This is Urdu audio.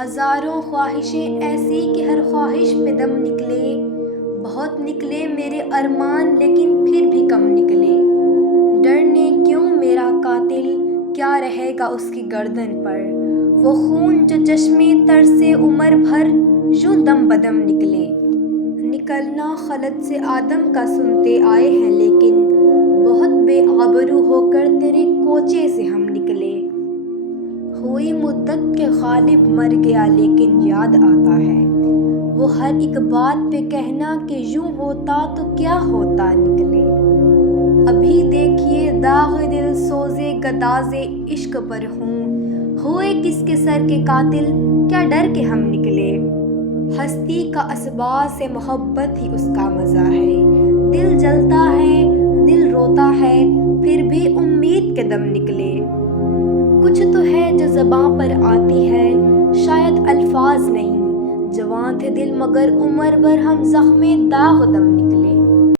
ہزاروں خواہشیں ایسی کہ ہر خواہش پہ دم نکلے، بہت نکلے میرے ارمان لیکن پھر بھی کم نکلے۔ ڈرنے کیوں میرا قاتل، کیا رہے گا اس کی گردن پر، وہ خون جو چشمے تر سے عمر بھر یوں دم بدم نکلے۔ نکلنا خلد سے آدم کا سنتے آئے ہیں لیکن بہت بے آبرو ہو کر تیرے کوچے سے ہم نکلے۔ ہوئی مدت کہ غالب مر گیا لیکن یاد آتا ہے وہ ہر ایک بات پہ کہنا کہ یوں ہوتا تو کیا ہوتا نکلے۔ ابھی دیکھیے داغ دل سوزے گداز عشق پر ہوں، ہوئے کس کے سر کے قاتل، کیا ڈر کے ہم نکلے۔ ہستی کا اسباس سے محبت ہی اس کا مزہ ہے، دل جلتا ہے دل روتا ہے پھر بھی امید کے دم نکلے۔ کچھ تو ہے جو زباں پر آتی ہے شاید الفاظ نہیں، جوان تھے دل مگر عمر بھر ہم زخمیں داغ دم نکلے۔